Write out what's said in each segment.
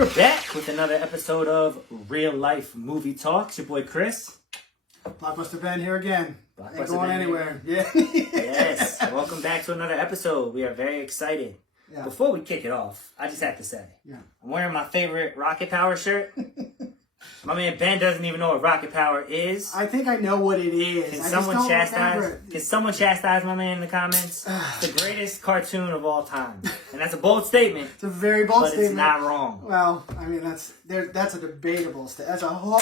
we're back with another episode of Real Life Movie Talks. Your boy Chris. Blockbuster Ben here again. Ain't going Ben anywhere. Yeah. Yes. Welcome back to another episode. We are very excited. Yeah. Before we kick it off, I just have to say, I'm wearing my favorite Rocket Power shirt. My man Ben doesn't even know what Rocket Power is. I think I know what it is. Can someone chastise my man in the comments? It's the greatest cartoon of all time. And that's a bold statement. It's a very bold statement. But it's not wrong. Well, I mean, that's a debatable statement. That's a whole...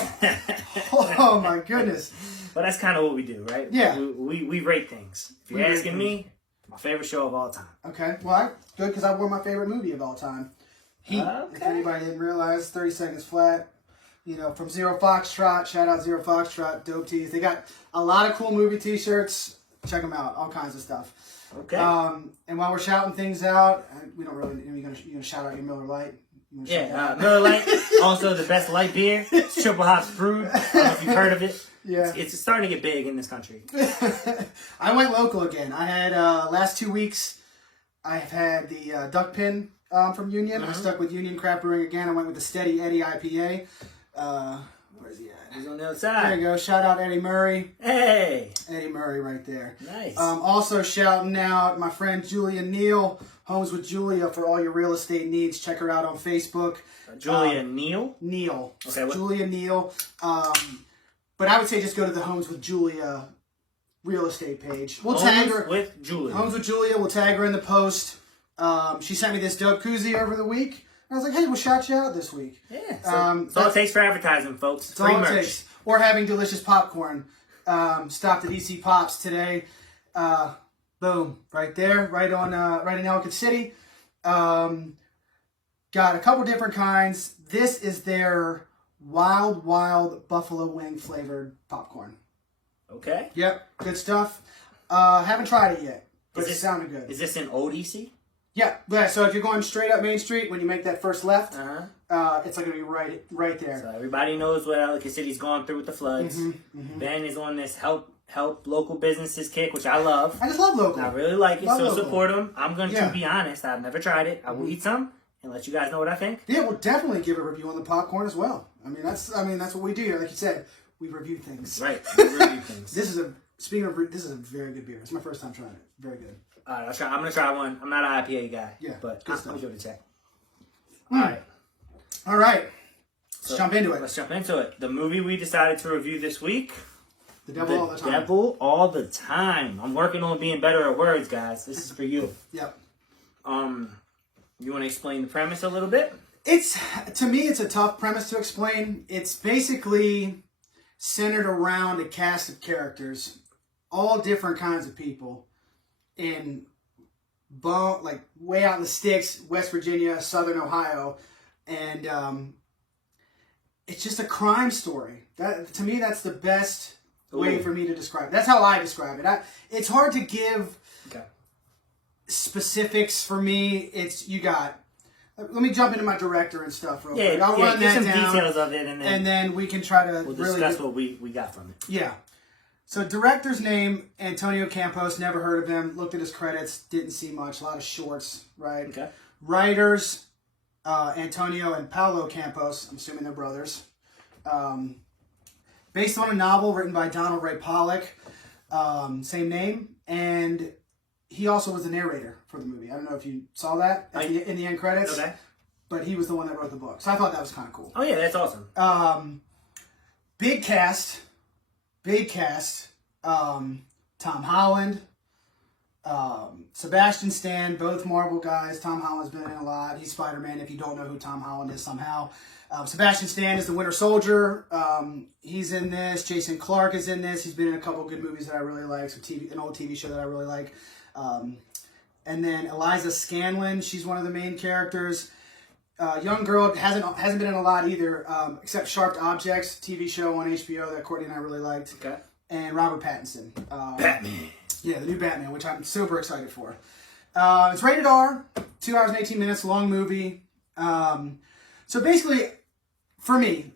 oh, my goodness. But that's kind of what we do, right? Yeah. We rate things. If you're asking me, my favorite show of all time. Okay. Well, good, because I wore my favorite movie of all time. Heat. Okay. If anybody didn't realize, 30 Seconds Flat. You know, from Zero Foxtrot. Shout out Zero Foxtrot. Dope tees. They got a lot of cool movie t-shirts. Check them out. All kinds of stuff. Okay. And while we're shouting things out, we don't really... You're gonna shout out your Miller Lite? Yeah, Miller Lite. Also, the best light beer. It's Triple Hops Brewed. I don't know if you've heard of it. Yeah. It's starting to get big in this country. I went local again. I had, last 2 weeks, I've had the Duck Pin from Union. I stuck with Union Craft Brewing again. I went with the Steady Eddie IPA. Where's he at? He's on the other side. There you go. Shout out Eddie Murray. Hey. Eddie Murray right there. Nice. Also shouting out my friend Julia Neal, Homes with Julia, for all your real estate needs. Check her out on Facebook. Julia Neal? Neal. Okay. Julia Neal. But I would say just go to the Homes with Julia real estate page. We'll tag her. Homes with Julia. Homes with Julia. We'll tag her in the post. She sent me this dope koozie over the week. I was like, hey, we'll shout you out this week. Yeah. So that's all it takes for advertising, folks. Free merch. Or having delicious popcorn. Stopped at EC Pops today. Boom. Right there. Right in Ellicott City. Got a couple different kinds. This is their wild buffalo wing flavored popcorn. Okay. Yep. Good stuff. Haven't tried it yet. But it sounded good. Is this in ODC? Yeah, so if you're going straight up Main Street, when you make that first left, it's like going to be right there. So everybody knows what Ellicott City's gone through with the floods. Ben is on this help local businesses kick, which I love. I just love local. I really like it, so local. support them. I'm going to be honest. I've never tried it. I will eat some and let you guys know what I think. Yeah, we'll definitely give a review on the popcorn as well. I mean, that's what we do here. Like you said, we review things. Right, we review things. This is a very good beer. It's my first time trying it. Very good. All right, I'm going to try one. I'm not an IPA guy. Yeah, but I'll give it a check. All right. Let's jump into it. Let's jump into it. The movie we decided to review this week. The Devil All the Time. Devil All the Time. I'm working on being better at words, guys. This is for you. Yep. You want to explain the premise a little bit? To me, it's a tough premise to explain. It's basically centered around a cast of characters, all different kinds of people, in way out in the sticks, West Virginia, Southern Ohio, and it's just a crime story. That, to me, that's the best way for me to describe it. That's how I describe it. It's hard to give specifics for me. Let me jump into my director and stuff real quick. I'll run get that some down, details of it, and then we can try to we'll discuss what we got from it. Yeah. So director's name, Antonio Campos. Never heard of him. Looked at his credits. Didn't see much. A lot of shorts, right? Okay. Writers, Antonio and Paulo Campos. I'm assuming they're brothers. Based on a novel written by Donald Ray Pollock. Same name. And he also was the narrator for the movie. I don't know if you saw that in the end credits. Okay. But he was the one that wrote the book. So I thought that was kind of cool. Oh, yeah, that's awesome. Big cast. Tom Holland. Sebastian Stan, both Marvel guys. Tom Holland's been in a lot. He's Spider-Man if you don't know who Tom Holland is somehow. Sebastian Stan is the Winter Soldier. He's in this. Jason Clarke is in this. He's been in a couple good movies that I really like. An old TV show that I really like. And then Eliza Scanlon, she's one of the main characters. Young girl, hasn't been in a lot either, except Sharp Objects, TV show on HBO that Courtney and I really liked. Okay. And Robert Pattinson. Batman. Yeah, the new Batman, which I'm super excited for. It's rated R, 2 hours and 18 minutes, long movie. So basically, for me,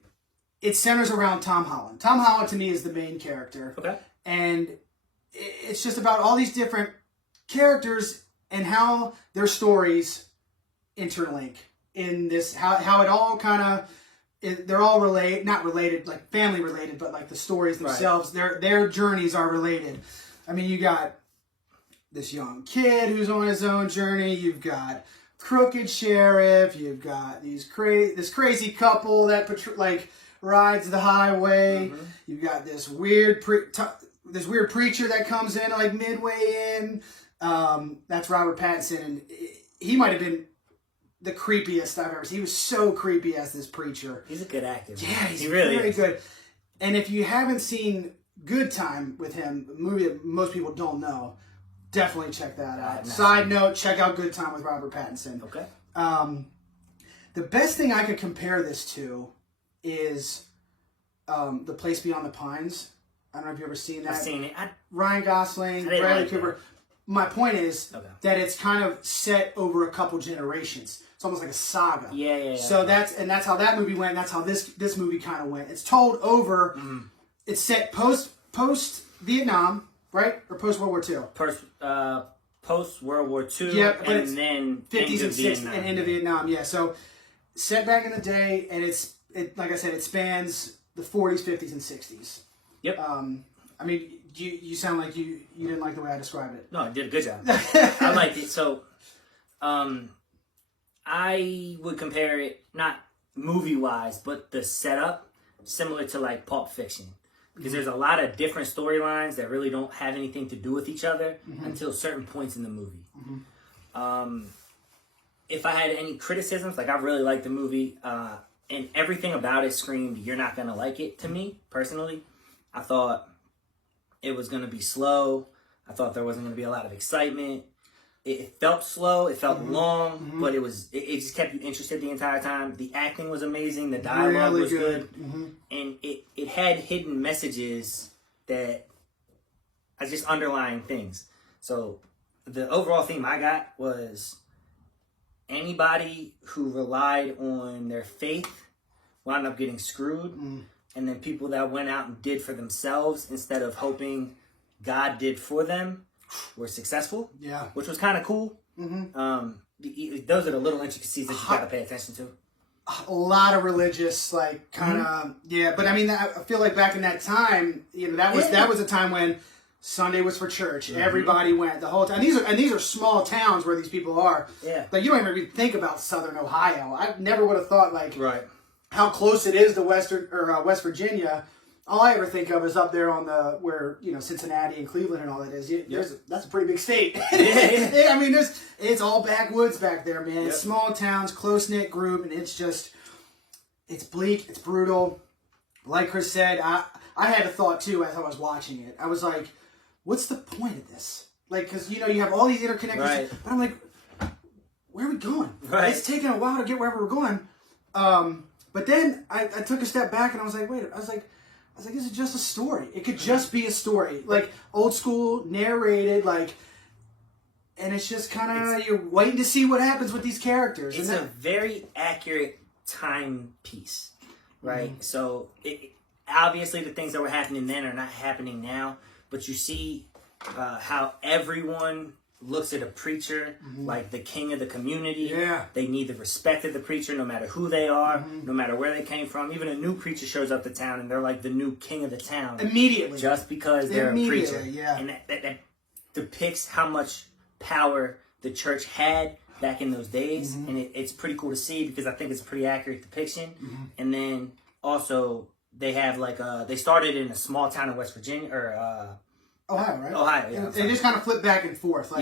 it centers around Tom Holland. Tom Holland, to me, is the main character. Okay. And it's just about all these different characters and how their stories interlink in this, how it all kind of, they're all not related, like family related, but like the stories themselves, their journeys are related. I mean, you got this young kid who's on his own journey. You've got crooked sheriff. You've got this crazy couple that rides the highway. Mm-hmm. You've got this weird preacher that comes in like midway in. That's Robert Pattinson, and he might have been the creepiest I've ever seen. He was so creepy as this preacher. He's a good actor. Man. Yeah, he's really very good. And if you haven't seen Good Time with him, a movie that most people don't know, definitely check that out. Side note, check out Good Time with Robert Pattinson. Okay. The best thing I could compare this to is The Place Beyond the Pines. I don't know if you've ever seen that. I've seen it. Ryan Gosling, Bradley Cooper. My point is that it's kind of set over a couple generations. It's almost like a saga. Yeah. So that's how that movie went. And that's how this movie kind of went. It's told over. Mm-hmm. It's set post Vietnam, right, or post World War II. Post World War II. Yep, but and then 50s and 60s and into Vietnam. Yeah, so set back in the day, and it like I said, it spans the 40s, 50s, and 60s. Yep. I mean, you sound like you didn't like the way I described it. No, I did a good job. I liked it. So, I would compare it, not movie-wise, but the setup, similar to like Pulp Fiction. Because there's a lot of different storylines that really don't have anything to do with each other until certain points in the movie. Mm-hmm. If I had any criticisms, like I really liked the movie, and everything about it screamed, "You're not gonna like it." To me, personally, I thought it was gonna be slow. I thought there wasn't gonna be a lot of excitement. It felt slow. It felt long, but it just kept you interested the entire time. The acting was amazing. The dialogue was good. And it had hidden messages that are just underlying things. So the overall theme I got was anybody who relied on their faith wound up getting screwed. And then people that went out and did for themselves instead of hoping God did for them were successful, which was kind of cool. Those are the little intricacies that you got to pay attention to. A lot of religious, like kind of, But I mean, I feel like back in that time, that was a time when Sunday was for church. Everybody went the whole time. And these are small towns where these people are. Yeah, like you don't even think about Southern Ohio. I never would have thought how close it is to West Virginia. All I ever think of is up there on where Cincinnati and Cleveland and all that is. That's a pretty big state. I mean, it's all backwoods back there, man. It's small towns, close knit group, and it's bleak, it's brutal. Like Chris said, I had a thought too as I was watching it. I was like, what's the point of this? Like, because you have all these interconnected, but I'm like, where are we going? Right. It's taking a while to get wherever we're going. But then I took a step back and I was like, this is just a story. It could just be a story. Like, old school, narrated, and it's just kind of, you're waiting to see what happens with these characters. It's a very accurate timepiece, right? So, obviously the things that were happening then are not happening now, but you see how everyone looks at a preacher like the king of the community. Yeah. They need the respect of the preacher no matter who they are, no matter where they came from. Even a new preacher shows up to town and they're like the new king of the town. Immediately. Just because they're a preacher. Yeah. And that depicts how much power the church had back in those days. And it's pretty cool to see because I think it's a pretty accurate depiction. And then also they have they started in a small town in West Virginia or Ohio, right? Ohio, yeah. They just kind of flip back and forth.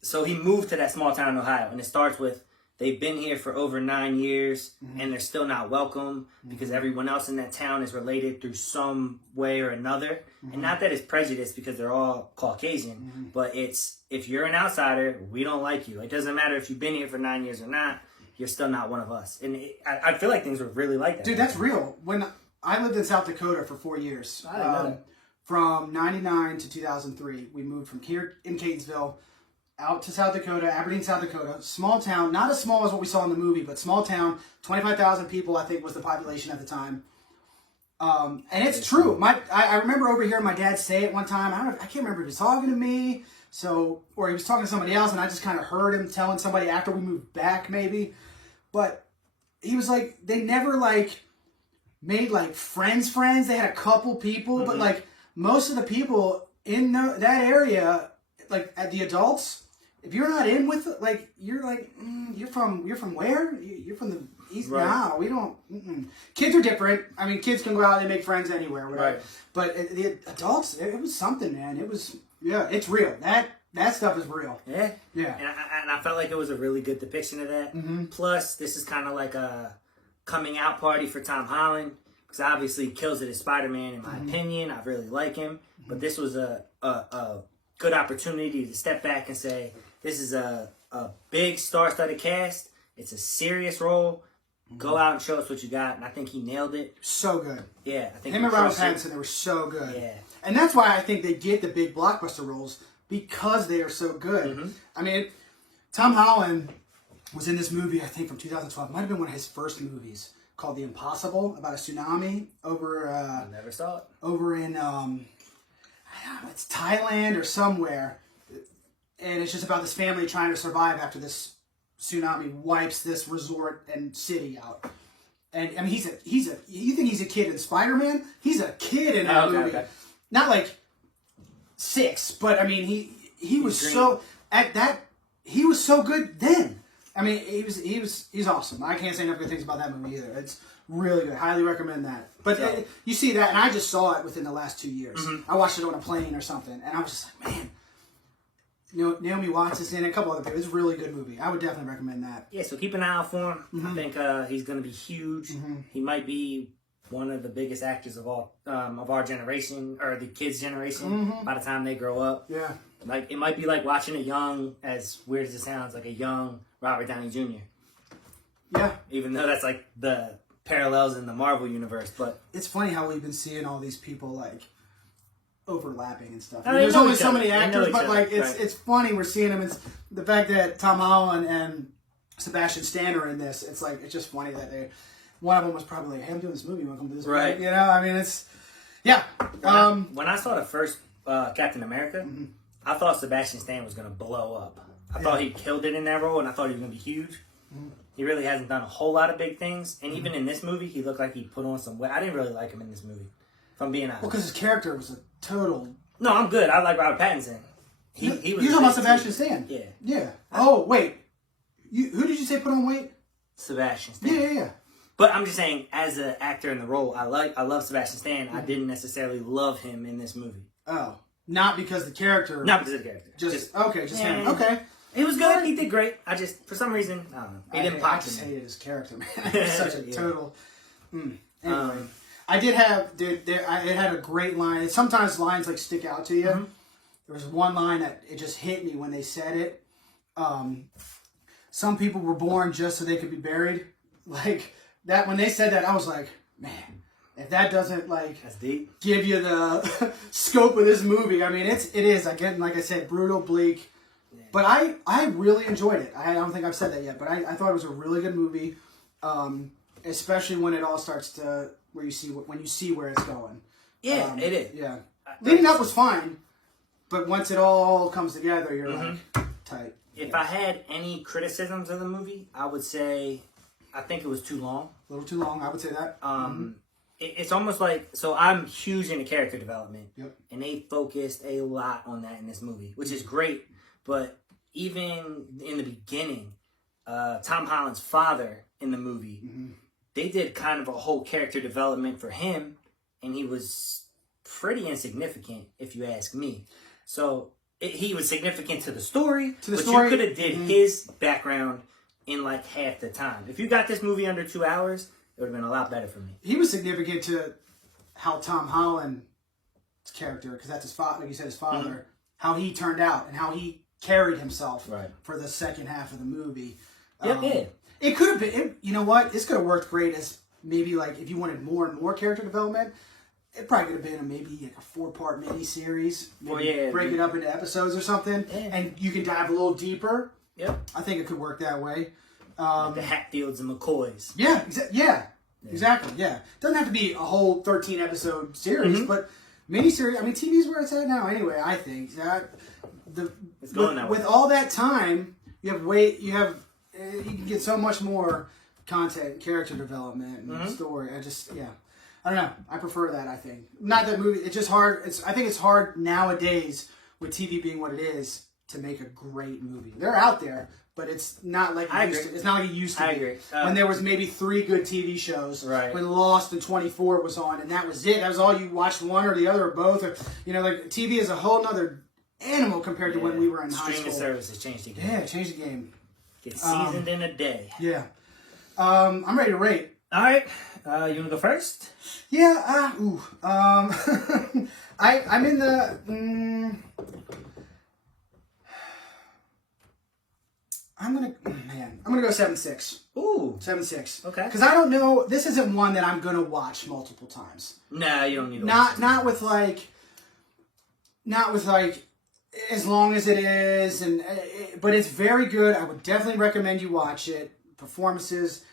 So he moved to that small town in Ohio, and it starts with they've been here for over 9 years, and they're still not welcome because everyone else in that town is related through some way or another. And not that it's prejudice because they're all Caucasian, but it's if you're an outsider, we don't like you. It doesn't matter if you've been here for 9 years or not, you're still not one of us. And I feel like things were really like that. Dude, that's real. When I lived in South Dakota for 4 years. I didn't know that. From 99 to 2003, we moved from here in Catonsville out to South Dakota, Aberdeen, South Dakota. Small town, not as small as what we saw in the movie, but small town. 25,000 people, I think, was the population at the time. And it's true. I remember overhearing my dad say it one time. I can't remember if he was talking to me, or he was talking to somebody else, and I just kind of heard him telling somebody after we moved back, maybe. but he was like, they never like made like friends. They had a couple people, but like most of the people in that area, like at the adults, if you're not in with like, you're like, you're from where? You're from the East. Right. No, we don't. Kids are different. I mean, kids can go out and make friends anywhere, whatever. Right. But the adults, it was something, man. It was, yeah, it's real. That stuff is real. Yeah. Yeah. And I felt like it was a really good depiction of that. Plus, this is kind of like a coming out party for Tom Holland, because obviously he kills it as Spider-Man, in my opinion. I really like him. But this was a good opportunity to step back and say, this is a big star-studded cast. It's a serious role. Go out and show us what you got. And I think he nailed it. So good. Yeah. I think Him and Robert Pattinson, they were so good. Yeah. And that's why I think they get the big blockbuster roles, because they are so good. I mean, Tom Holland was in this movie, I think, from 2012. It might have been one of his first movies, called The Impossible, about a tsunami over... I never saw it. Over in, I don't know, it's Thailand or somewhere. And it's just about this family trying to survive after this tsunami wipes this resort and city out. And I mean, you think he's a kid in Spider-Man? He's a kid in that movie. Okay. Not like 6, but I mean, he was so at that. He was so good then. I mean, he's awesome. I can't say enough good things about that movie either. It's really good. Highly recommend that. But you see that, and I just saw it within the last 2 years. I watched it on a plane or something, and I was just like, man. You know, Naomi Watts is in it, a couple other people. It's a really good movie. I would definitely recommend that. Yeah, so keep an eye out for him. I think he's going to be huge. He might be one of the biggest actors of our generation, or the kids' generation, by the time they grow up. Yeah. Like, it might be like watching a young, as weird as it sounds, like a young Robert Downey Jr. Yeah. Even though that's like the parallels in the Marvel universe, but it's funny how we've been seeing all these people like overlapping and stuff. I mean, there's only so other. many actors, but like right. it's funny we're seeing them. It's the fact that Tom Holland and Sebastian Stan are in this. It's like, it's just funny that one of them was probably like, hey, I'm doing this movie, you want to come do this right. movie? You know, I mean, it's yeah. When I saw the first Captain America, I thought Sebastian Stan was going to blow up. I thought he killed it in that role, and I thought he was going to be huge. He really hasn't done a whole lot of big things, and even in this movie, he looked like he put on some weight. I didn't really like him in this movie, if I'm being honest. Well, because his character was a total. No, I'm good. I like Robert Pattinson. He was. You're talking about Sebastian Stan? Yeah. Yeah. Oh wait, who did you say put on weight? Sebastian Stan. Yeah. But I'm just saying, as an actor in the role, I love Sebastian Stan. I didn't necessarily love him in this movie. Oh, not because the character. Not because of the character. Just him. Okay. He was good. He did great. I just, for some reason, I don't know. He didn't pop. I just hated his character, man. He's such a total. Anyway, I did have. It had a great line. Sometimes lines like stick out to you. There was one line that it just hit me when they said it. Some people were born just so they could be buried. Like that. When they said that, I was like, man, if that doesn't like That's deep. give you the scope of this movie, I mean, it is. Again, like I said, brutal, bleak. But I really enjoyed it. I don't think I've said that yet, but I thought it was a really good movie, especially when it all starts to when you see where it's going. Yeah, it is. Yeah, leading up was fine, but once it all comes together, you're like tight. If I had any criticisms of the movie, I would say I think it was too long. A little too long, I would say that. It's almost like, so I'm huge into character development, and they focused a lot on that in this movie, which is great. But even in the beginning, Tom Holland's father in the movie, they did kind of a whole character development for him, and he was pretty insignificant, if you ask me. So he was significant to the story, but you could have did his background in like half the time. If you got this movie under 2 hours, it would have been a lot better for me. He was significant to how Tom Holland's character, because that's his father, like you said, his father, how he turned out and how he carried himself for the second half of the movie. It could have been, you know what? This could have worked great as maybe like if you wanted more and more character development. It probably could have been maybe like a 4-part mini-series. Maybe break it up into episodes or something. And you can dive a little deeper. I think it could work that way. Like the Hatfields and McCoys. Exactly. Doesn't have to be a whole 13-episode series, but mini-series. I mean, TV's where it's at now anyway, I think. It's going that way. With all that time, you can get so much more content, character development, and story. I don't know. I prefer that. I think not that movie. It's just hard. I think it's hard nowadays with TV being what it is to make a great movie. They're out there, but it's not like it used to. It's not like it used to I be. agree. When there was maybe 3 good TV shows. Right. When Lost and 24 was on, and that was it. That was all you watched, one or the other or both. Or like TV is a whole nother animal compared to when we were in high school. Streaming services changed the game. Yeah, it changed the game. Get seasoned in a day. Yeah. I'm ready to rate. All right. You want to go first? Yeah. I'm in the. I'm gonna go 7.6. Ooh. 7.6. Okay. Because I don't know. This isn't one that I'm gonna watch multiple times. No, you don't need to. Not with as long as it is, but it's very good. I would definitely recommend you watch it. Performances,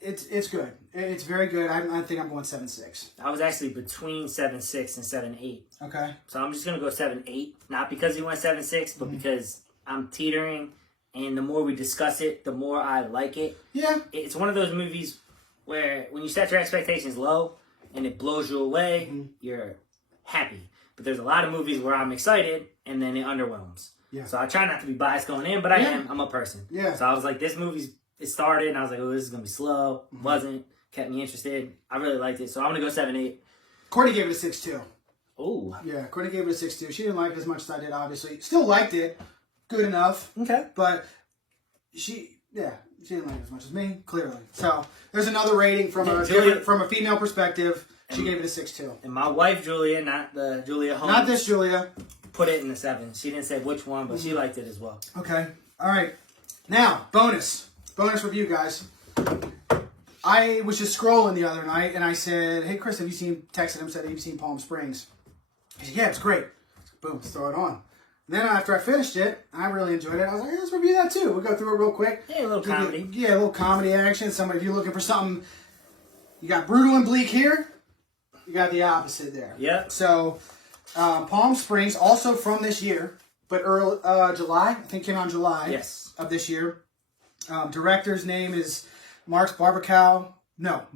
it's good. It's very good. I think I'm going 7.6. I was actually between 7.6 and 7.8. Okay. So I'm just gonna go 7.8. Not because he went 7.6, but because I'm teetering, and the more we discuss it, the more I like it. Yeah. It's one of those movies where when you set your expectations low and it blows you away, you're happy. But there's a lot of movies where I'm excited and then it underwhelms. Yeah. So I try not to be biased going in, but I am. I'm a person. Yeah. So I was like, it started, and I was like, oh, this is going to be slow. Wasn't. Kept me interested. I really liked it. So I'm going to go 7.8. Courtney gave it a 6.2. Oh. Yeah, Courtney gave it a 6.2. She didn't like it as much as I did, obviously. Still liked it. Good enough. Okay. But she didn't like it as much as me, clearly. So there's another rating from a female perspective. She gave it a 6.2. And my wife, Julia, not the Julia Holmes. Not this Julia. Put it in the 7. She didn't say which one, but she liked it as well. Okay. All right. Now, bonus review, guys. I was just scrolling the other night, and I said, "Hey, Chris, texted him, said, have you seen Palm Springs?" He said, "Yeah, it's great." Boom, let's throw it on. And then after I finished it, I really enjoyed it. I was like, let's review that too. We'll go through it real quick. Yeah, a little comedy. Yeah, a little comedy action. If you're looking for something, you got brutal and bleak here. You got the opposite there. Yep. So, Palm Springs, also from this year, but early July. I think came out in July. Yes. Of this year. Director's name is Max Barbacow. Max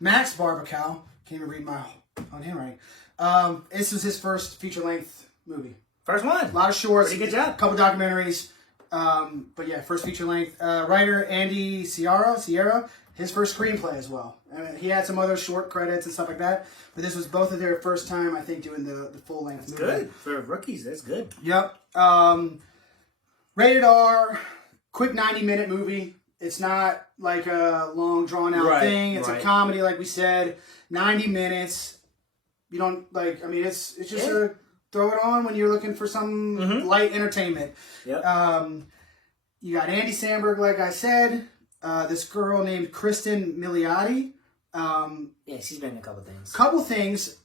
Barbacow. Can't even read my own handwriting. This was his first feature-length movie. First one. A lot of shorts. Pretty good job. A couple documentaries. But yeah, first feature-length. Writer Andy Sierra. His first screenplay as well. He had some other short credits and stuff like that. But this was both of their first time, I think, doing the full-length movie. Good. For rookies, that's good. Yep. Rated R. Quick 90-minute movie. It's not like a long, drawn-out thing. It's a comedy, like we said. 90 minutes. You don't, it's just throw it on when you're looking for some light entertainment. Yep. You got Andy Samberg, like I said. This girl named Kristen Milioti. Yeah, she's been in a couple things.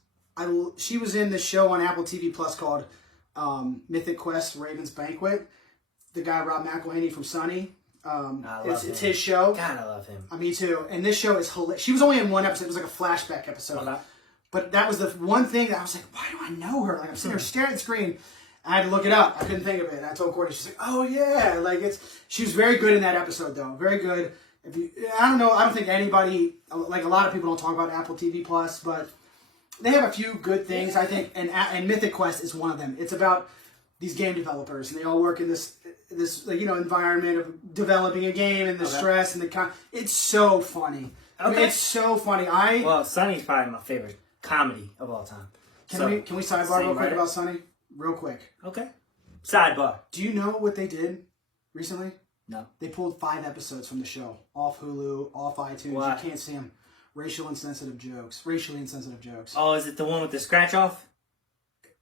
She was in the show on Apple TV Plus called Mythic Quest: Raven's Banquet. The guy Rob McElhenney from Sunny. It's his show. God, I love him. Me too. And this show is hilarious. She was only in one episode. It was like a flashback episode. Okay. But that was the one thing that I was like, why do I know her? Like, I'm sitting there staring at the screen. I had to look it up. I couldn't think of it. And I told Courtney, she's like, oh yeah. She was very good in that episode though. Very good. I don't know. I don't think anybody, like a lot of people don't talk about Apple TV Plus, but they have a few good things, I think. And Mythic Quest is one of them. It's about these game developers, and they all work in this environment of developing a game and the stress and it's so funny. Okay. I mean, it's so funny. Sunny's probably my favorite comedy of all time. Can we sidebar real quick about Sunny? Real quick. Okay. Sidebar. Do you know what they did recently? No. They pulled 5 episodes from the show off Hulu, off iTunes. What? You can't see them. Racially insensitive jokes. Oh, is it the one with the scratch off?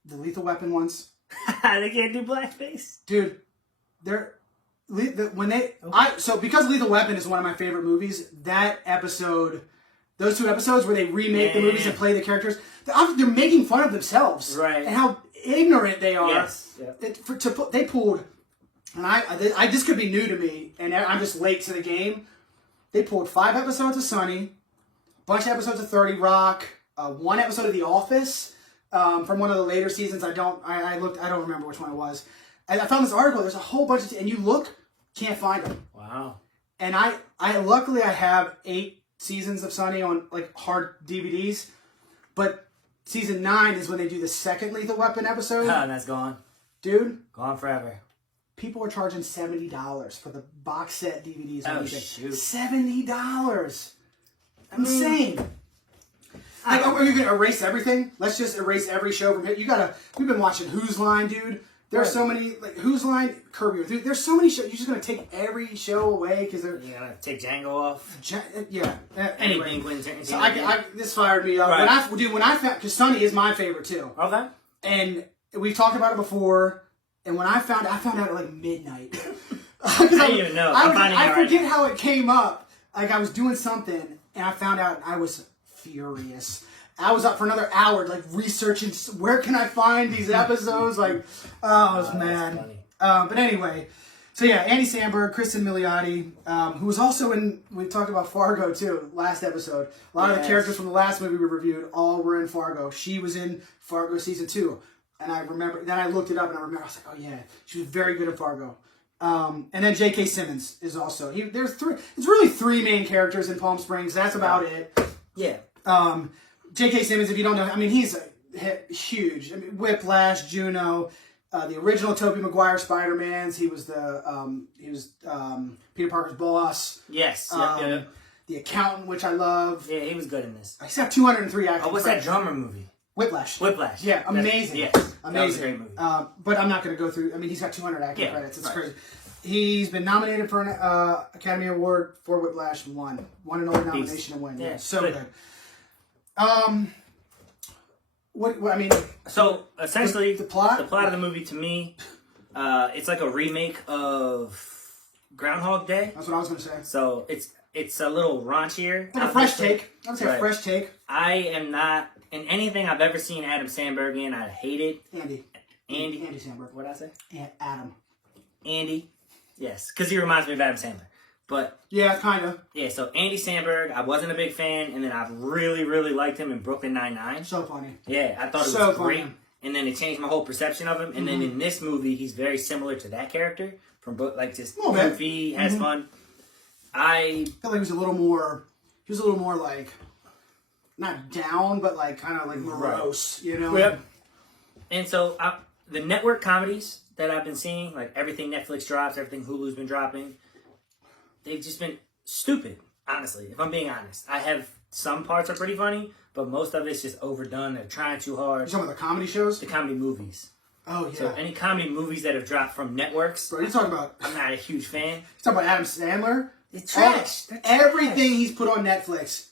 The Lethal Weapon ones. They can't do blackface, dude. Because Lethal Weapon is one of my favorite movies. That episode, those 2 episodes where they remake the movies and play the characters, they're making fun of themselves, right? And how ignorant they are. Yes. Yeah. They pulled, and this could be new to me, and I'm just late to the game. They pulled 5 episodes of Sunny, a bunch of episodes of 30 Rock, 1 episode of The Office. From one of the later seasons, I don't remember which one it was. And I found this article. There's a whole bunch and you look, can't find them. Wow. And I luckily I have 8 seasons of Sunny on like hard DVDs, but season 9 is when they do the second Lethal Weapon episode. And that's gone. Dude, Gone forever. people are charging $70 for the box set DVDs on Oh, eBay. shoot. $70. Insane. Like, are you gonna erase everything? Let's just erase every show from here. We've been watching Who's Line, dude. There's so many, like, Who's Line, Curb Your Enthusiasm. There's so many shows. You're just going to take every show away because they're... You gotta take Django off. Yeah. Anyway. Anything Quentin So Tarantino. this fired me up. Right. When I found... Because Sunny is my favorite, too. Okay. And we've talked about it before. And when I found out at, like, midnight. I didn't even know. I forget how it came up. Like, I was doing something, and I found out, and I was furious. I was up for another hour, like, researching where can I find these episodes. Like, I was mad. But anyway, so yeah, Andy Samberg, Kristen Milioti, who was also in, we talked about Fargo too, last episode. A lot of the characters from the last movie we reviewed all were in Fargo. She was in Fargo season 2. And I remember, then I looked it up and I remember, I was like, oh yeah, she was very good at Fargo. And then J.K. Simmons is also, it's really 3 main characters in Palm Springs. That's about it. Yeah. J.K. Simmons, if you don't know, I mean, he's huge. I mean, Whiplash, Juno, the original Tobey Maguire Spider-Mans. He was Peter Parker's boss. Yes. The Accountant, which I love. Yeah, he was good in this. He's got 203 acting. Oh, what's that drummer movie? Whiplash. Yeah, amazing. Yes, amazing. That was a great movie. But I'm not going to go through. I mean, he's got 200 acting credits. It's right. crazy. He's been nominated for an Academy Award for Whiplash. Won an only nomination and win. Yeah, so good. What I mean? So essentially, the plot of the movie to me, it's like a remake of Groundhog Day. That's what I was going to say. So it's a little raunchier. Like a fresh take. I would say a fresh take. I am not in anything I've ever seen Adam Sandberg in. I hate it. Andy Samberg. What did I say? Adam. Andy. Yes, because he reminds me of Adam Sandler. But yeah, kind of. Yeah, so Andy Samberg, I wasn't a big fan, and then I really, really liked him in Brooklyn Nine-Nine. So funny. Yeah, I thought it was great. And then it changed my whole perception of him. And then in this movie, he's very similar to that character from like just goofy, has fun. I feel like he was a little more like not down, but like kind of like morose, you know. Yep. And so the network comedies that I've been seeing, like everything Netflix drops, everything Hulu's been dropping, they've just been stupid, honestly, if I'm being honest. I have some parts are pretty funny, but most of it's just overdone. They're trying too hard. Some of the comedy shows? The comedy movies. Oh, yeah. So any comedy movies that have dropped from networks, bro, you're talking about... I'm not a huge fan. You're talking about Adam Sandler? It's trash. Everything he's put on Netflix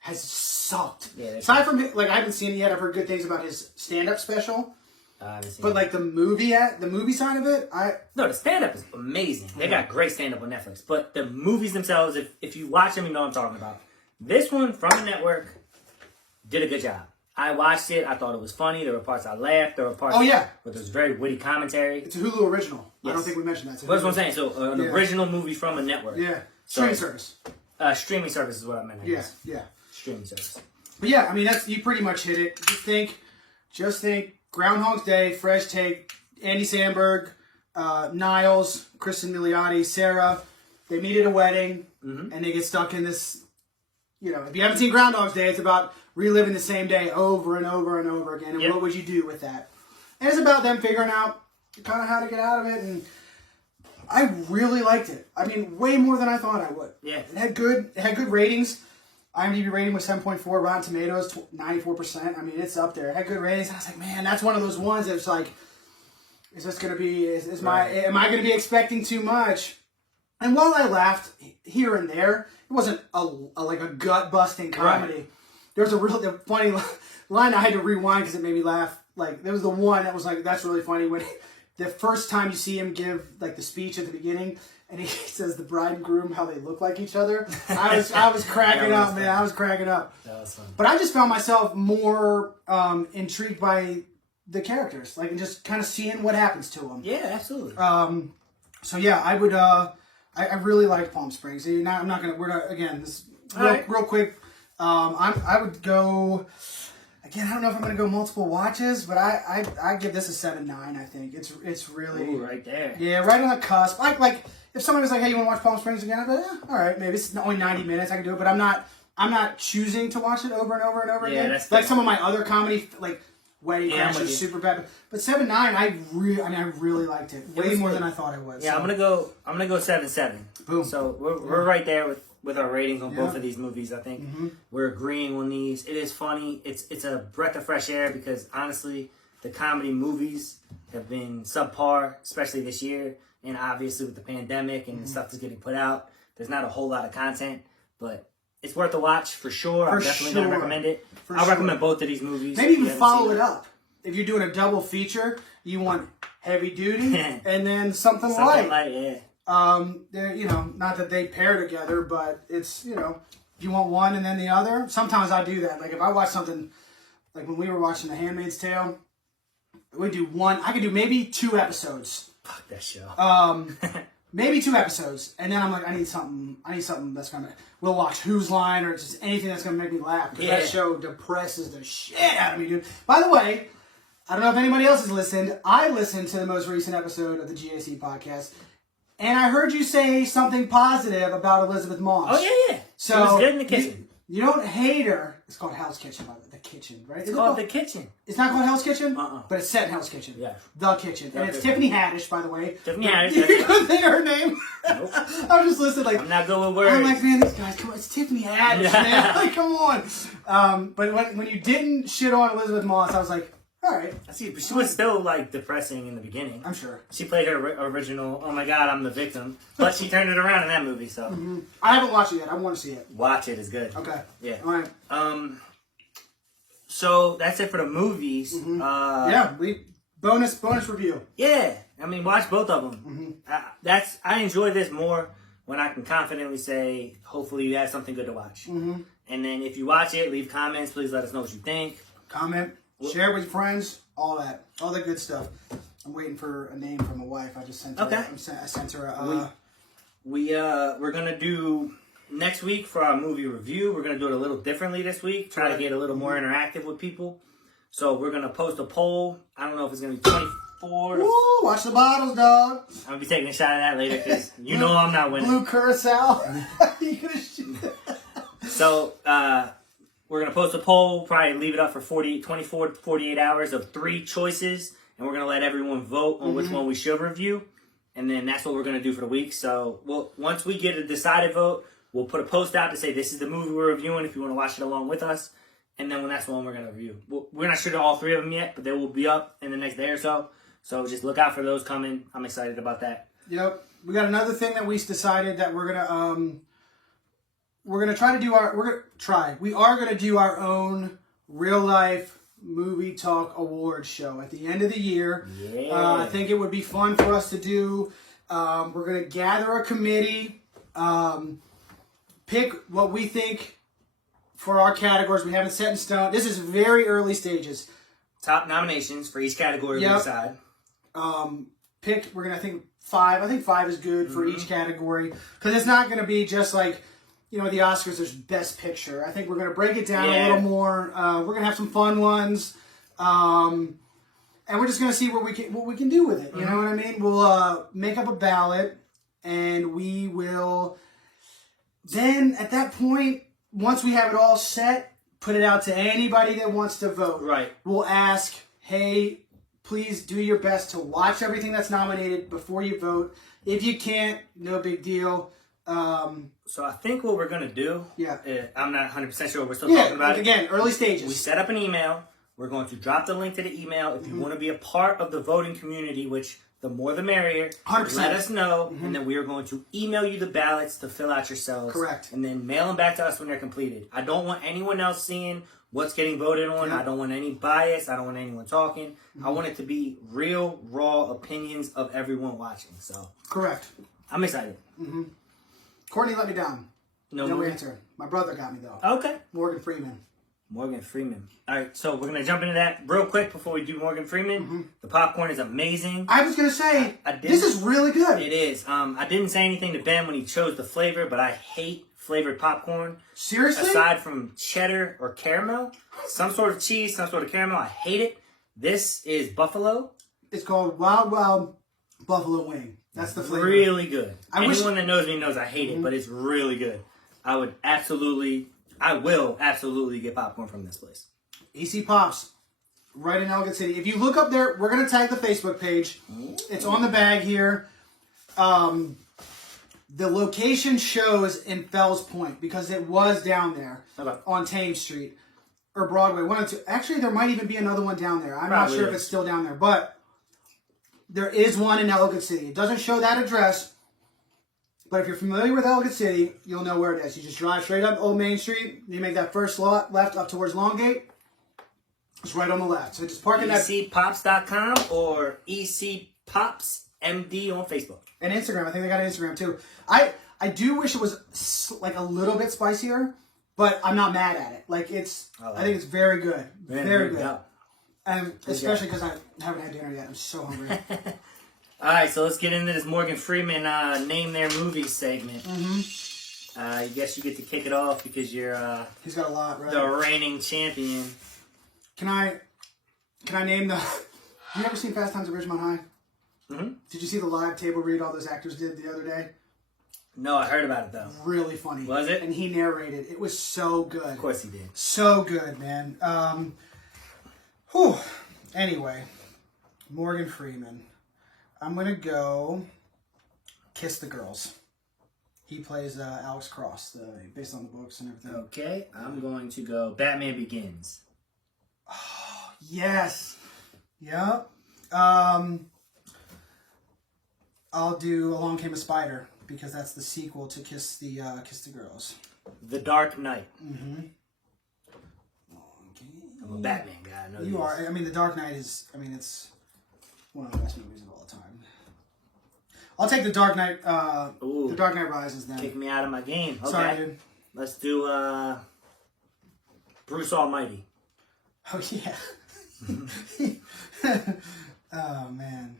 has sucked. Yeah, aside from, like, I haven't seen it yet. I've heard good things about his stand-up special. But like the movie side of it, no, the stand-up is amazing. They got great stand-up on Netflix. But the movies themselves, if you watch them, you know what I'm talking about. This one from the network did a good job. I watched it. I thought it was funny. There were parts I laughed. There were parts where there was very witty commentary. It's a Hulu original. Yes. I don't think we mentioned that. That's what I'm saying. So an original movie from a network. Yeah. Streaming service. Streaming service is what I meant. Yeah. Streaming service. But yeah, I mean, you pretty much hit it. Just think Groundhog's Day, fresh take, Andy Samberg, Niles, Kristen Milioti, Sarah. They meet at a wedding, and they get stuck in this, if you haven't seen Groundhog's Day, it's about reliving the same day over and over and over again, and what would you do with that? And it's about them figuring out kind of how to get out of it, and I really liked it. I mean, way more than I thought I would. Yeah. It had good ratings. IMDb rating was 7.4, Rotten Tomatoes 94%. I mean, it's up there. It had good ratings. I was like, man, that's one of those ones that's like, is this going to be, am I going to be expecting too much? And while I laughed here and there, it wasn't like a gut-busting comedy. Right. There was a funny line I had to rewind because it made me laugh. Like, there was the one that was like, that's really funny when the first time you see him give like the speech at the beginning, and he says the bride and groom, how they look like each other. I was cracking up, man. I was cracking up. That was fun. But I just found myself more intrigued by the characters, like, and just kind of seeing what happens to them. Yeah, absolutely. So yeah, I would. I really liked Palm Springs. I'm not gonna. We're not, again. This real quick. I would go. again, I don't know if I'm going to go multiple watches, but I give this a 7-9. I think it's really right there. Yeah, right on the cusp. Like if somebody was like, "Hey, you want to watch Palm Springs again?" I'd be like, all right, maybe it's only 90 minutes. I can do it, but I'm not choosing to watch it over and over and over again. That's like some of my other comedy, like Wedding Crash is super bad. But 7-9, I really liked it. Way more than I thought I would. Yeah, so. I'm gonna go 7-7. Boom. So we're right there with our ratings on both of these movies. I think we're agreeing on these. It is funny. It's a breath of fresh air because honestly, the comedy movies have been subpar, especially this year. And obviously with the pandemic and the stuff that's getting put out, there's not a whole lot of content. But it's worth a watch for sure. I'm definitely going to recommend it. I'll recommend both of these movies. Maybe even follow it up. If you're doing a double feature, you want heavy duty and then something light. Not that they pair together, but it's, if you want one and then the other. Sometimes I do that. Like if I watch something, like when we were watching The Handmaid's Tale, we do one. I could do maybe 2 episodes. Fuck that show. Maybe 2 episodes, and then I'm like, I need something that's gonna. We'll watch Whose Line or just anything that's gonna make me laugh because that show depresses the shit out of me, dude. By the way, I don't know if anybody else has listened. I listened to the most recent episode of the GAC podcast, and I heard you say something positive about Elizabeth Moss. Oh yeah. So it was good in the kitchen. You don't hate her. It's called Hell's Kitchen, by the way. The Kitchen, right? It's called The Kitchen. It's not called Hell's Kitchen? Uh-uh. But it's set in Hell's Kitchen. Yeah. The Kitchen. And it's Tiffany Haddish, by the way. Tiffany Haddish. You couldn't think of her name? Nope. I was just listening like... I'm not good with words. I'm like, man, these guys, come on. It's Tiffany Haddish, man. Like, come on. But when you didn't shit on Elizabeth Moss, I was like, all right. I see, but she was still like depressing in the beginning. I'm sure. She played her original, oh my god, I'm the victim. But she turned it around in that movie, so. I haven't watched it yet. I want to see it. Watch it, it's good. Okay. Yeah. All right. So that's it for the movies. Bonus review. Yeah, I mean, watch both of them. I enjoy this more when I can confidently say, hopefully you have something good to watch. And then if you watch it, leave comments. Please let us know what you think. Comment, share it with your friends, all that, all that good stuff. I'm waiting for a name from my wife. I just sent her. Okay. I sent her. We're gonna do next week for our movie review. We're gonna do it a little differently this week. Try to get a little more interactive with people. So we're gonna post a poll. I don't know if it's gonna be 24. Woo! Watch the bottles, dog. I'm gonna be taking a shot at that later because you know I'm not winning. Blue curacao. You gonna shoot that? So we're gonna post a poll. Probably leave it up for 24 to 48 hours of 3 choices, and we're gonna let everyone vote on which one we should review. And then that's what we're gonna do for the week. So once we get a decided vote, we'll put a post out to say this is the movie we're reviewing if you want to watch it along with us. And then that's the one we're going to review. We're not sure to all 3 of them yet, but they will be up in the next day or so. So just look out for those coming. I'm excited about that. Yep. We got another thing that we decided that we're gonna try to do we are gonna do our own real life movie talk awards show at the end of the year. Yeah. I think it would be fun for us to do. We're gonna gather a committee, pick what we think for our categories. We haven't set in stone. This is very early stages. Top nominations for each category we decide. We're gonna think 5. I think 5 is good for each category because it's not gonna be just like the Oscars. There's Best Picture. I think we're gonna break it down a little more. We're gonna have some fun ones, and we're just gonna see what we can do with it. You know what I mean? We'll make up a ballot, and we will then at that point, once we have it all set, put it out to anybody that wants to vote. Right. We'll ask, hey, please do your best to watch everything that's nominated before you vote. If you can't, no big deal. So I think what we're going to do, I'm not 100% sure. We're still talking about it. Again, early stages. We set up an email. We're going to drop the link to the email. If you want to be a part of the voting community, which the more the merrier, 100%. Let us know. And then we are going to email you the ballots to fill out yourselves. Correct. And then mail them back to us when they're completed. I don't want anyone else seeing what's getting voted on. Yeah. I don't want any bias. I don't want anyone talking. I want it to be real, raw opinions of everyone watching. So correct. I'm excited. Courtney let me down. No answer. My brother got me though. Okay. Morgan Freeman. Morgan Freeman. All right, so we're gonna jump into that real quick before we do Morgan Freeman. The popcorn is amazing. I was gonna say this is really good. It is. I didn't say anything to Ben when he chose the flavor, but I hate flavored popcorn. Seriously? Aside from cheddar or caramel, some sort of cheese, some sort of caramel, I hate it. This is buffalo. It's called Wild Wild Buffalo Wing. That's the flavor. Really good. Anyone that knows me knows I hate it, but it's really good. I will absolutely get popcorn from this place. EC Pops, right in Elgin City. If you look up there, we're going to tag the Facebook page. It's on the bag here. The location shows in Fells Point because it was down there on Thames Street or Broadway. One or two. Actually, there might even be another one down there. I'm not sure if it's still down there, but there is one in Elgin City. It doesn't show that address, but if you're familiar with Elgin City, you'll know where it is. You just drive straight up Old Main Street. You make that first left up towards Longgate. It's right on the left. So just park in that. ECPops.com or ECPopsMD on Facebook. And Instagram. I think they got an Instagram too. I do wish it was like a little bit spicier, but I'm not mad at it. Like I think it's very good. Very good. Yeah. And especially because I haven't had dinner yet. I'm so hungry. All right, so let's get into this Morgan Freeman Name Their Movie segment. I guess you get to kick it off because you're he's got a lot, right? The reigning champion. Can I name the... You ever seen Fast Times at Ridgemont High? Did you see the live table read all those actors did the other day? No, I heard about it though. Really funny. Was it? And he narrated. It was so good. Of course he did. So good, man. Whew. Anyway, Morgan Freeman. I'm going to go Kiss the Girls. He plays Alex Cross, based on the books and everything. Okay, I'm going to go Batman Begins. Oh, yes. Yep. I'll do Along Came a Spider because that's the sequel to Kiss the Girls. The Dark Knight. Okay. I'm a Batman guy. I know you are. I mean, The Dark Knight is. I mean, it's one of the best movies of all time. I'll take The Dark Knight. The Dark Knight Rises then. Kick me out of my game. Okay. Sorry, dude. Let's do Bruce Almighty. Oh yeah. Oh man.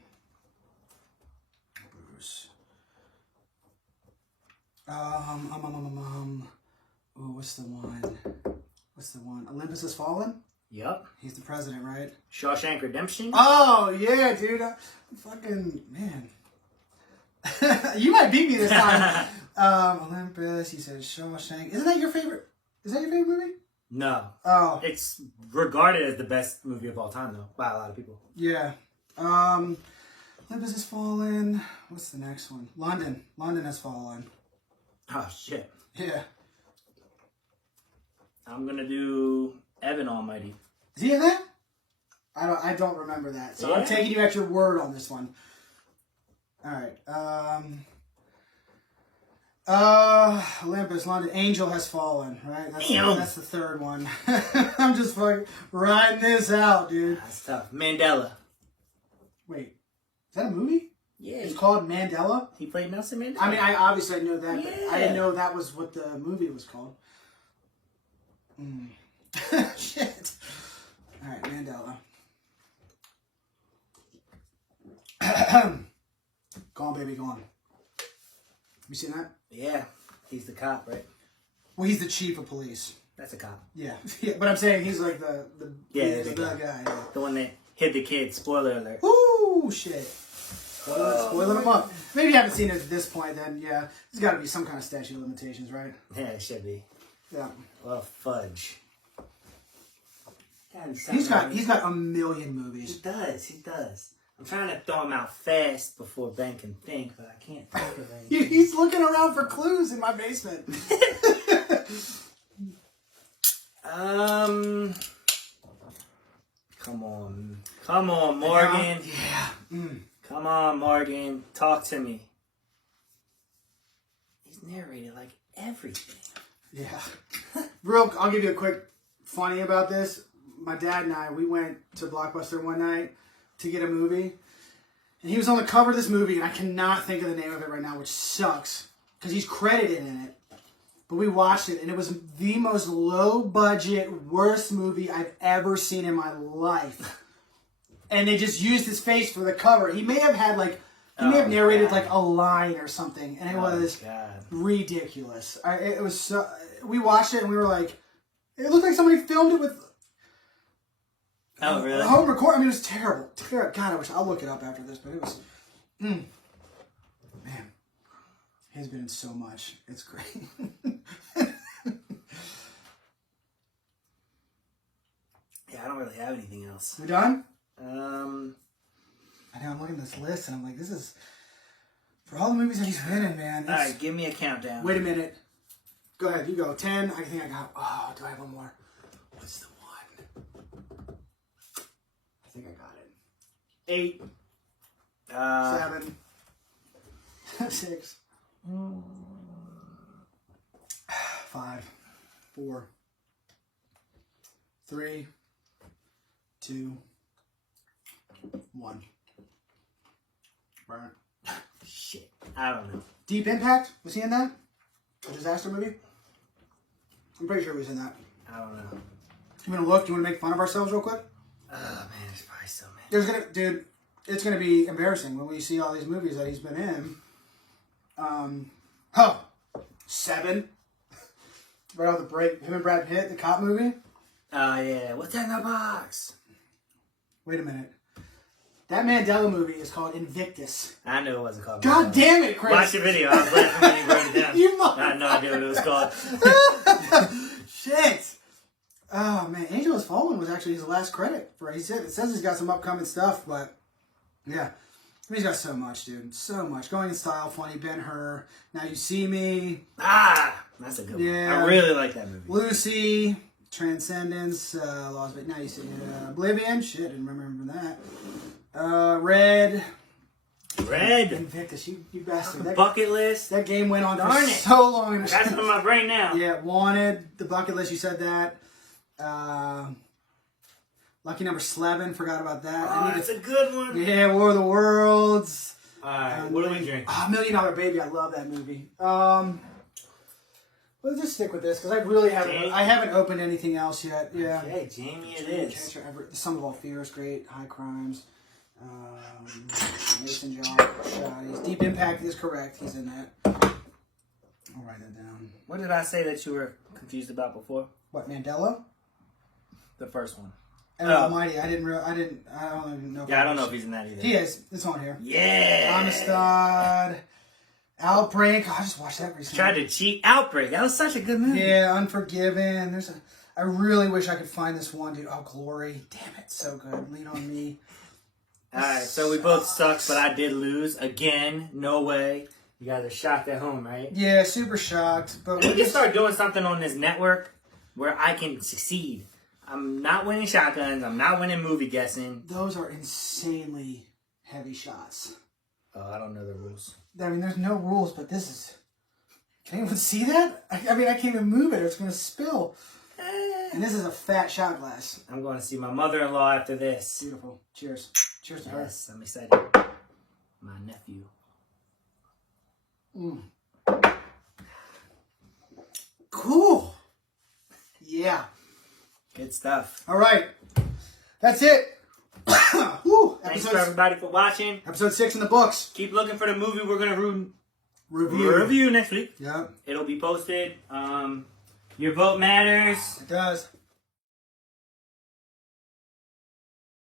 Bruce. Ooh, what's the one? Olympus Has Fallen? Yep. He's the president, right? Shawshank Redemption? Oh, yeah, dude. Fucking, man. You might beat me this time. Olympus, he said Shawshank. Isn't that your favorite? Is that your favorite movie? No. Oh. It's regarded as the best movie of all time, though, by a lot of people. Yeah. Olympus Has Fallen. What's the next one? London. London Has Fallen. Oh, shit. Yeah. I'm going to do Evan Almighty. Is he in that? I don't remember that. So I'm taking you at your word on this one. All right. Olympus, London, Angel Has Fallen, right? That's the third one. I'm just fucking riding this out, dude. That's tough. Mandela. Wait, is that a movie? Yeah. It's called Mandela? He played Nelson Mandela. I mean, I obviously know that, Yeah. but I didn't know that was what the movie was called. Shit. All right, Mandela. Gone, baby, gone. You seen that? Yeah. He's the cop, right? Well, he's the chief of police. That's a cop. Yeah, yeah, but I'm saying he's like the the guy. Yeah. The one that hid the kid. Spoiler alert. Ooh, shit. Spoiling him up. Maybe you haven't seen it at this point, then yeah. There's got to be some kind of statute of limitations, right? Yeah, it should be. Yeah. Well, fudge. He's got a million movies. He does. I'm trying to throw him out fast before Ben can think, but I can't think of anything. He's looking around for clues in my basement. Come on, Morgan. Yeah. Come on, Morgan. Talk to me. He's narrated like everything. Yeah. I'll give you a quick funny about this. My dad and I, we went to Blockbuster one night to get a movie. And he was on the cover of this movie, and I cannot think of the name of it right now, which sucks. Because he's credited in it. But we watched it, and it was the most low-budget, worst movie I've ever seen in my life. And they just used his face for the cover. He may have had, like, he may have narrated, like, a line or something. And it was ridiculous. It was so... We watched it, and we were like... It looked like somebody filmed it with... Oh, really? Home record. I mean, it was terrible. God, I wish... I'll look it up after this, but it was... Man. He's been in so much. It's great. Yeah, I don't really have anything else. We done? I know, I'm looking at this list and I'm like, this is for all the movies that he's been in, man. All right, give me a countdown. Wait a minute. Go ahead, you go. 10. I think I got. Oh, do I have one more? What's the one? I think I got it. 8. 7. 6. 5. 4. 3. 2. 1. Burn. Shit. I don't know. Deep Impact? Was he in that? A disaster movie? I'm pretty sure he was in that. I don't know. You want to look? Do you want to make fun of ourselves real quick? Oh, man, there's probably so many. Dude, it's gonna be embarrassing when we see all these movies that he's been in. 7. Right off the break, him and Brad Pitt, the cop movie. Oh, yeah. What's in the box? Wait a minute. That Mandela movie is called Invictus. I knew it wasn't called. God damn it, Chris! Watch the video. I was laughing when you wrote it down. I had no idea what it was called. Shit! Oh man, Angel Has Fallen was actually his last credit. It says he's got some upcoming stuff, but yeah, he's got so much, dude. So much. Going in Style, funny. Ben-Hur. Now You See Me. That's a good one. I really like that movie. Lucy. Transcendence. Lost, but now you see Oblivion. Shit, didn't remember that. Red. Invictus, you bastard. Bucket List. That game went on Darn for it. so long. That's in my brain now. Yeah, Wanted. The Bucket List, you said that. Lucky Number 11, forgot about that. That's a good one. Yeah, War of the Worlds. Alright, what do we drink? $1 Million Baby, I love that movie. Let's just stick with this because I haven't opened anything else yet. Yeah. Okay, Jamie, it is. The Sum of All Fears, great. High Crimes. Mason Jar, Shotties. Deep Impact is correct. He's in that. I'll write that down. What did I say that you were confused about before? What, Mandela? The first one. Almighty. I don't even know. Yeah, I don't know if he's in that either. He is. It's on here. Yeah. Amistad. Outbreak. I just watched that recently. Tried to cheat. Outbreak. That was such a good movie. Yeah, Unforgiven. I really wish I could find this one, dude. Oh, Glory. Damn it. So good. Lean on Me. Alright, so we both sucked, but I did lose. Again, no way. You guys are shocked at home, right? Yeah, super shocked. But we can start doing something on this network where I can succeed. I'm not winning shotguns. I'm not winning movie guessing. Those are insanely heavy shots. Oh, I don't know the rules. I mean, there's no rules, but this is... Can anyone see that? I can't even move it. It's going to spill. And this is a fat shot glass. I'm going to see my mother-in-law after this. Beautiful. Cheers. Cheers to her. Yes, I'm excited. My nephew. Cool. Yeah. Good stuff. All right. That's it. Woo. Thanks for everybody for watching. Episode 6 in the books. Keep looking for the movie we're going to review next week. Yep. It'll be posted. Your vote matters. It does.